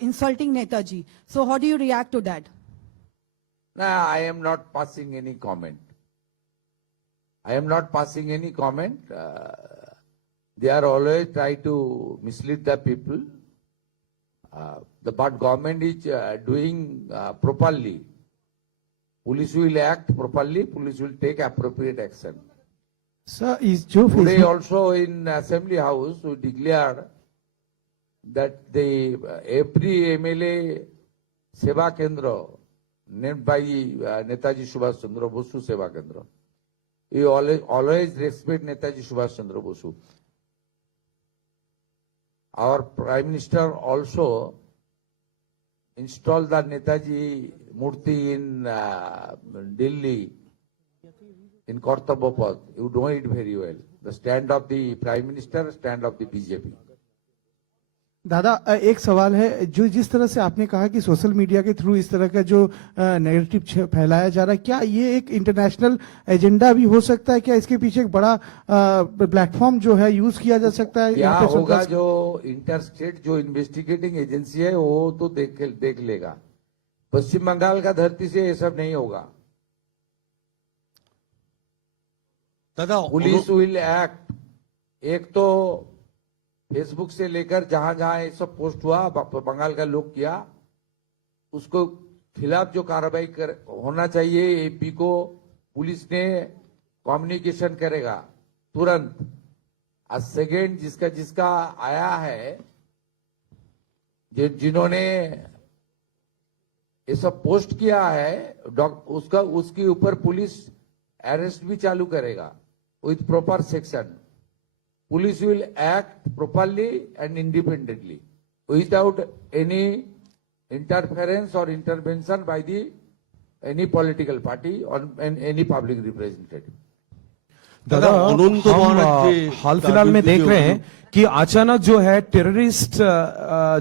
insulting Netaji. So how do you react to that? No, I am not passing any comment. I am not passing any comment. They are always try to mislead the people. The but government is doing properly. Police will act properly. Police will take appropriate action. Sir इस जो Today Facebook also in Assembly House we declared that the every MLA Seva Kendra named by Netaji Subhash Chandra Bosu Seva Kendra. We always respect Netaji Subhash Chandra Bosu. Our Prime Minister also installed the Netaji Murti in Delhi, in Kartavya Path. You know it very well. The stand of the Prime Minister, stand of the BJP. दादा एक सवाल है, जो जिस तरह से आपने कहा कि सोशल मीडिया के थ्रू इस तरह का जो नैरेटिव फैलाया जा रहा है, क्या ये एक इंटरनेशनल एजेंडा भी हो सकता है? क्या इसके पीछे एक बड़ा प्लेटफॉर्म जो है यूज किया जा सकता है? क्या यहाँ पे होगा, सरकार- जो इंटरस्टेट जो इन्वेस्टिगेटिंग एजेंसी है वो तो देख लेगा। पश्चिम बंगाल का धरती से ये सब नहीं होगा। दादा पुलिस विल एक्ट। एक तो फेसबुक से लेकर जहां जहां ये सब पोस्ट हुआ, बंगाल का लोग किया, उसको खिलाफ जो कार्रवाई होना चाहिए, एपी को पुलिस ने कम्युनिकेशन करेगा तुरंत। आज सेकेंड जिसका आया है, जिन्होंने ये सब पोस्ट किया है, उसके ऊपर पुलिस अरेस्ट भी चालू करेगा with proper section. Police will act properly and independently without any interference or intervention by any political party or any public representative. दादा अनंत हम महाराज जी हाल फिलहाल में देख रहे हैं कि अचानक जो है टेररिस्ट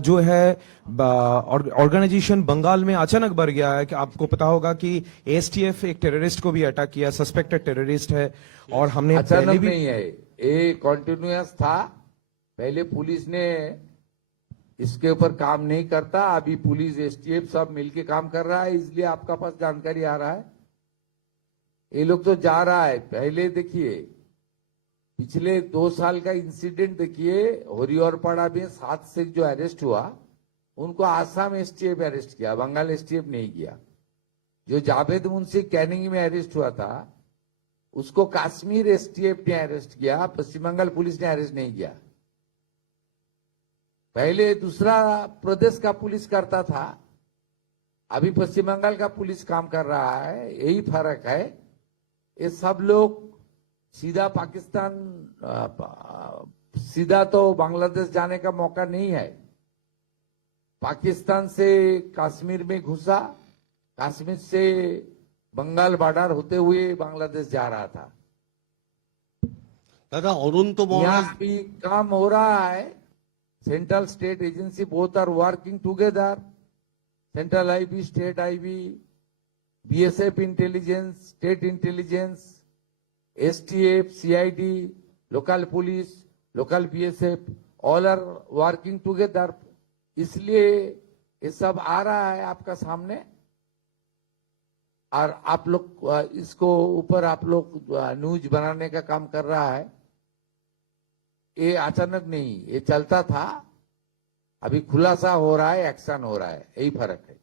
जो है ऑर्गेनाइजेशन बंगाल में अचानक बढ़ गया है। कि आपको पता होगा कि एसटीएफ एक टेररिस्ट को भी अटैक किया, सस्पेक्टेड टेररिस्ट है। और हमने पहले अचानक भी नहीं है, ये कॉन्टिन्यूअस था। पहले पुलिस ने इसके ऊपर काम नहीं करता, अभी पुलिस एसटीएफ सब मिलके काम कर रहा है, इसलिए आपका पास जानकारी आ रहा है। ये लोग तो जा रहा है। पहले देखिए, पिछले 2 साल का इंसिडेंट देखिए, हरिहरपाड़ा में 7 से जो अरेस्ट हुआ, उनको आसाम एसटीएफ अरेस्ट किया, बंगाल एसटीएफ नहीं किया। जो जावेद मुंशी कैनिंग में अरेस्ट हुआ था, उसको कश्मीर एसटीएफ ने अरेस्ट किया, पश्चिम बंगाल पुलिस ने अरेस्ट नहीं किया। पहले दूसरा प्रदेश का पुलिस करता था, अभी पश्चिम बंगाल का पुलिस काम कर रहा है। यही फर्क है। ये सब लोग सीधा पाकिस्तान, सीधा तो बांग्लादेश जाने का मौका नहीं है। पाकिस्तान से कश्मीर में घुसा, कश्मीर से बंगाल बॉर्डर होते हुए बांग्लादेश जा रहा था। दादा अनंत महाराज यहाँ भी काम हो रहा है। Central state agency both are working together. Central IB, state IB, BSF intelligence, state intelligence, STF, CID, local police, local BSF, all are working together. इसलिए ये सब आ रहा है आपका सामने, और आप लोग इसको ऊपर आप लोग न्यूज बनाने का काम कर रहा है। ये अचानक नहीं, ये चलता था, अभी खुलासा हो रहा है, एक्शन हो रहा है, यही फर्क है।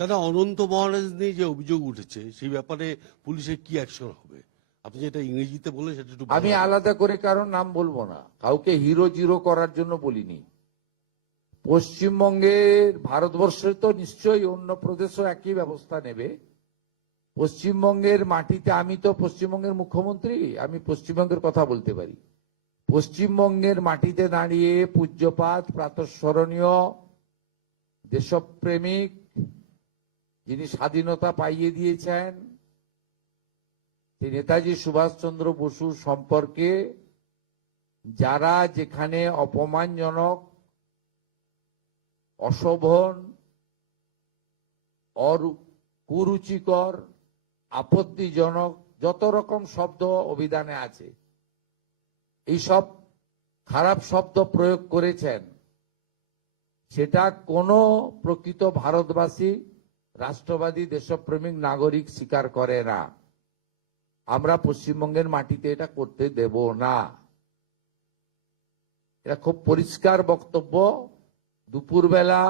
দাদা অনন্ত মহারাজ নিয়ে যে অভিযোগ উঠেছে সেই ব্যাপারে পুলিশের কি অ্যাকশন হবে? আপনি যেটা ইংরেজিতে বলে সেটা একটু আমি আলাদা করে কারণ নাম বলবো না, কাউকে হিরো জিরো করার জন্য বলিনি। পশ্চিমবঙ্গের, ভারতবর্ষে তো নিশ্চয়ই অন্য প্রদেশও একই ব্যবস্থা নেবে। পশ্চিমবঙ্গের মাটিতে, আমি তো পশ্চিমবঙ্গের মুখ্যমন্ত্রী, আমি পশ্চিমবঙ্গের কথা বলতে পারি। পশ্চিমবঙ্গের মাটিতে দাঁড়িয়ে পূজ্যপাত, প্রাতঃস্মরণীয়, দেশপ্রেমিক, যিনি স্বাধীনতা পাইয়ে দিয়েছেন, নেতাজি সুভাষচন্দ্র বসু সম্পর্কে যারা যেখানে অপমানজনক, অশোভন, কুরুচিকর, আপত্তিজনক যত রকম শব্দ অভিধানে আছে, এইসব খারাপ শব্দ প্রয়োগ করেছেন, সেটা কোনো প্রকৃত ভারতবাসী, রাষ্ট্রবাদী, দেশপ্রেমিক নাগরিক স্বীকার করে না। আমরা পশ্চিমবঙ্গের মাটিতে এটা করতে দেব না। এটা খুব পরিষ্কার বক্তব্য। দুপুরবেলা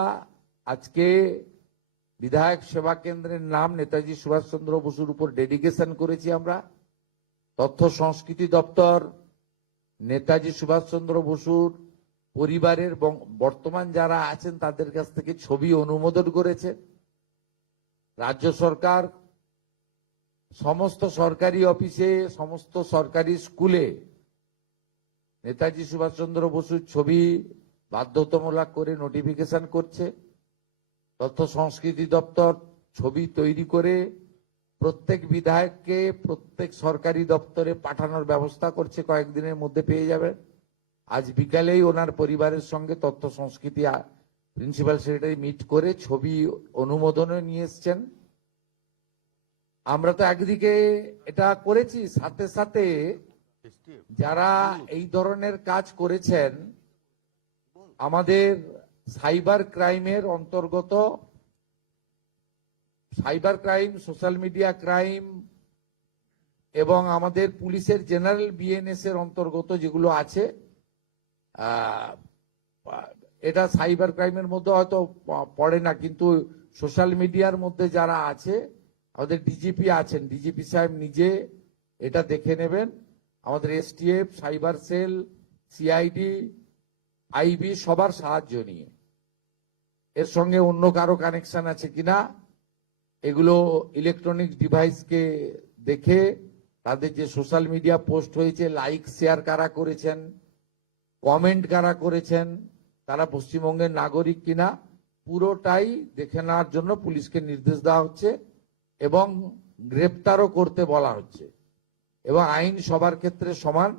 আজকে বিধায়ক সেবা কেন্দ্রের নাম নেতাজি সুভাষচন্দ্র বসুর উপর ডেডিকেশন করেছি আমরা। তথ্য সংস্কৃতি দপ্তর নেতাজি সুভাষচন্দ্র বসুর পরিবারের বর্তমান যারা আছেন তাদের কাছ থেকে ছবি অনুমোদন করেছে। রাজ্য সরকার সমস্ত সরকারি অফিসে, সমস্ত সরকারি স্কুলে নেতাজি সুভাষচন্দ্র বসুর ছবি বাধ্যতামূলক করে নোটিফিকেশন করছে। তথ্য সংস্কৃতি দপ্তর ছবি তৈরি করে প্রত্যেক বিধায়ককে প্রত্যেক সরকারি দপ্তরে পাঠানোর ব্যবস্থা করছে, কয়েকদিনের মধ্যে পেয়ে যাবেন। আজ বিকালেই ওনার পরিবারের সঙ্গে তথ্য সংস্কৃতি প্রিন্সিপাল সেক্রেটারি মিট করে ছবি অনুমোদনে নিয়ে এসছেন। আমরা তো একদিকে এটা করেছি, সাথে সাথে যারা এই ধরনের কাজ করেছেন, আমাদের সাইবার ক্রাইমের অন্তর্গত, cyber crime, social media crime এবং আমাদের পুলিশের জেনারেল বিএনএস এর অন্তর্গত যেগুলো আছে, এটা সাইবার ক্রাইমের মধ্যে হয়তো পড়ে না, কিন্তু সোশ্যাল মিডিয়ার মধ্যে যারা আছে, আমাদের ডিজিপি আছেন, ডিজিপি সাহেব নিজে এটা দেখে নেবেন। আমাদের STF, cyber cell, CID, IB সবার সাহায্য নিয়ে, এর সঙ্গে অন্য কারো কানেকশন আছে কিনা এগুলো ইলেকট্রনিক ডিভাইসকে দেখে, তাদের যে সোশ্যাল মিডিয়া পোস্ট হয়েছে, লাইক শেয়ার কারা করেছেন, কমেন্ট কারা করেছেন, তারা পশ্চিমবঙ্গের নাগরিক কিনা, পুরোটাই দেখে নেওয়ার জন্য পুলিশকে নির্দেশ দেওয়া হচ্ছে এবং গ্রেপ্তারও করতে বলা হচ্ছে। এবং আইন সবার ক্ষেত্রে সমান,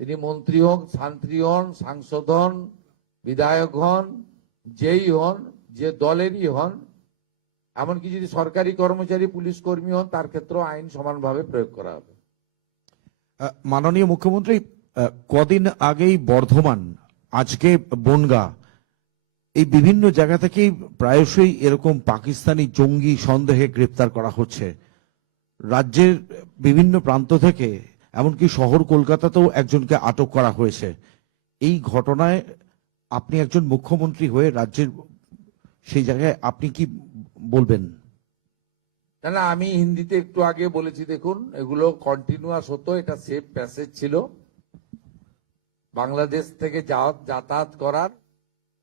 তিনি মন্ত্রী হন, শান্ত্রী হন, সাংসদ হন, বিধায়ক হন, যেই হন, যে দলেরই হন, এমনকি যদি সরকারি কর্মচারী, পুলিশ কর্মী হন, তার ক্ষেত্রেও আইন সমানভাবে প্রয়োগ করা হবে। মাননীয় মুখ্যমন্ত্রী, কদিন আগেই বর্ধমান, আজকে বনগাঁ, এই বিভিন্ন জায়গা থেকেই প্রায়শই এরকম পাকিস্তানি জঙ্গি সন্দেহে গ্রেপ্তার করা হচ্ছে। রাজ্যের বিভিন্ন প্রান্ত থেকে, এমনকি শহর কলকাতাতেও একজনকে আটক করা হয়েছে। এই ঘটনায় আপনি একজন মুখ্যমন্ত্রী হয়ে রাজ্যের সেই জায়গায় আপনি কি বলবেন? না, আমি হিন্দিতে একটু আগে বলেছি, দেখুন এগুলো কন্টিনিউয়াস হতো, এটা সেফ প্যাসেজ ছিল বাংলাদেশ থেকে যাতায়াত করার।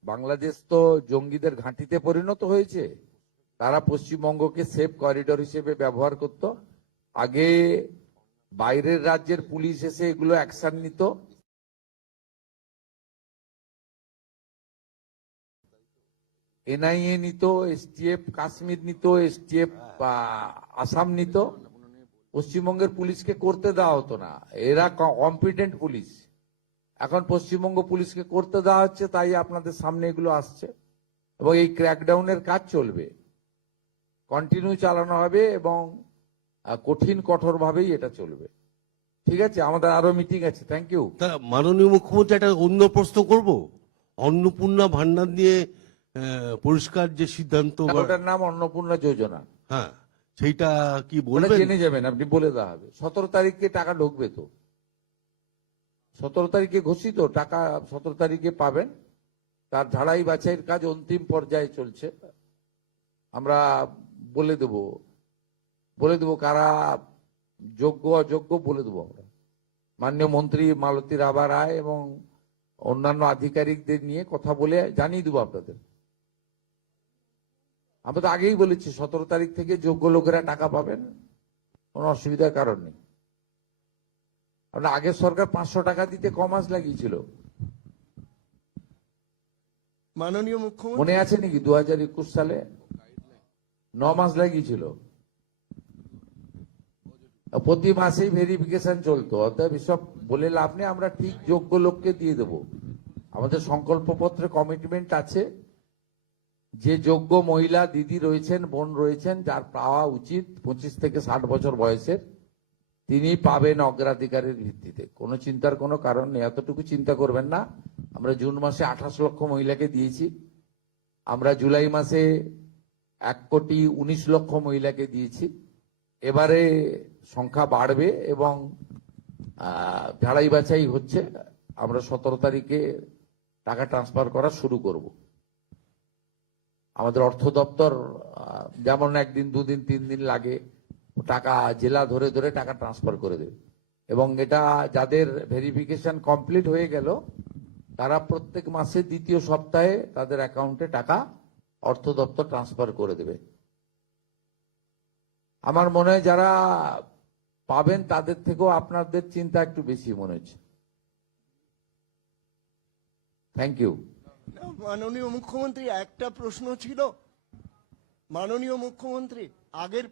বাংলাদেশ তো জঙ্গিদের ঘাঁটিতে পরিণত হয়েছে, তারা পশ্চিমবঙ্গকে সেফ করিডোর হিসেবে ব্যবহার করত। আগে বাইরের রাজ্যের পুলিশ এসে এগুলো অ্যাকশন নিত, এনআইএ নিত, এসটিএফ কাশ্মীর নিত, এসটিএফ আসাম নিত, পশ্চিমবঙ্গের পুলিশকে করতে দেওয়া হতো না। এরা কম্পিটেন্ট পুলিশ, এখন পশ্চিমবঙ্গ পুলিশকে করতে দেওয়া হচ্ছে, তাই আপনাদের সামনে এগুলো আসছে। এবং এই ক্র্যাকডাউনের কাজ চলবে, কন্টিনিউ চালানো হবে এবং কঠিন কঠোরভাবেই এটা চলবে। ঠিক আছে, আমাদের আরো মিটিং আছে। Thank you. তা মাননীয় মুখ্যমন্ত্রী একটা অন্য প্রশ্ন করব, অন্নপূর্ণা ভান্ডার নিয়ে পরিষ্কার যে সিদ্ধান্ত ওটার নাম অন্নপূর্ণা যোজনা। হ্যাঁ, সেইটা কি ওটা বলবেন? জেনে যাবেন, আপনি বলে দেওয়া হবে। 17 তারিখে টাকা ঢুকবে তো, 17 তারিখে ঘোষিত টাকা 17 তারিখে পাবেন। তার ঝাড়াই বাছাইয়ের কাজ অন্তিম পর্যায়ে চলছে। আমরা বলে দেব কারা যোগ্য অযোগ্য বলে দেবো আমরা। মাননীয় মন্ত্রী মালতী রাভা রায় এবং অন্যান্য আধিকারিকদের নিয়ে কথা বলে জানিয়ে দেবো আপনাদের। আমরা তো আগেই বলেছি 17 তারিখ থেকে যোগ্য লোকেরা টাকা পাবেন, কোনো অসুবিধার কারণ নেই। আপনার আগের সরকার 500 টাকা দিতে ক মাস লাগিয়েছিল মাননীয় মুখ্যমন্ত্রী, মনে আছে নাকি? 2021 সালে 9 মাস লাগিয়েছিল। প্রতি মাসেই ভেরিফিকেশন চলতো। অতএব এসব বলে লাভ নেই, আমরা ঠিক যোগ্য লোককে দিয়ে দেব। আমাদের সংকল্পপত্রে কমিটমেন্ট আছে যে যোগ্য মহিলা দিদি রয়েছেন, বোন রয়েছেন, যার পাওয়া উচিত 25 থেকে 60 বছর বয়সের, তিনি পাবেন অগ্রাধিকারের ভিত্তিতে। কোনো চিন্তার কোনো কারণ নেই, এতটুকু চিন্তা করবেন না। আমরা জুন মাসে 28 লক্ষ মহিলাকে দিয়েছি, আমরা জুলাই মাসে 1,19 লক্ষ মহিলাকে দিয়েছি। এবারে সংখ্যা বাড়বে এবং ঝাড়াই বাছাই হচ্ছে। আমরা 17 তারিখে টাকা ট্রান্সফার করা শুরু করব। আমাদের অর্থ দপ্তর যেমন 1 দিন 2 দিন 3 দিন লাগে, টাকা জেলা ধরে ধরে টাকা ট্রান্সফার করে দেবে। এবং এটা যাদের ভেরিফিকেশন কমপ্লিট হয়ে গেল তারা প্রত্যেক মাসে দ্বিতীয় সপ্তাহে তাদের অ্যাকাউন্টে টাকা অর্থ দপ্তর ট্রান্সফার করে দেবে। আমার মনে হয় যারা পাবেন তাদের থেকেও আপনাদের চিন্তা একটু বেশি মনে হচ্ছে। Thank you. মাননীয় মুখ্যমন্ত্রী, একটা প্রশ্ন ছিল। মাননীয় মুখ্যমন্ত্রী, আগের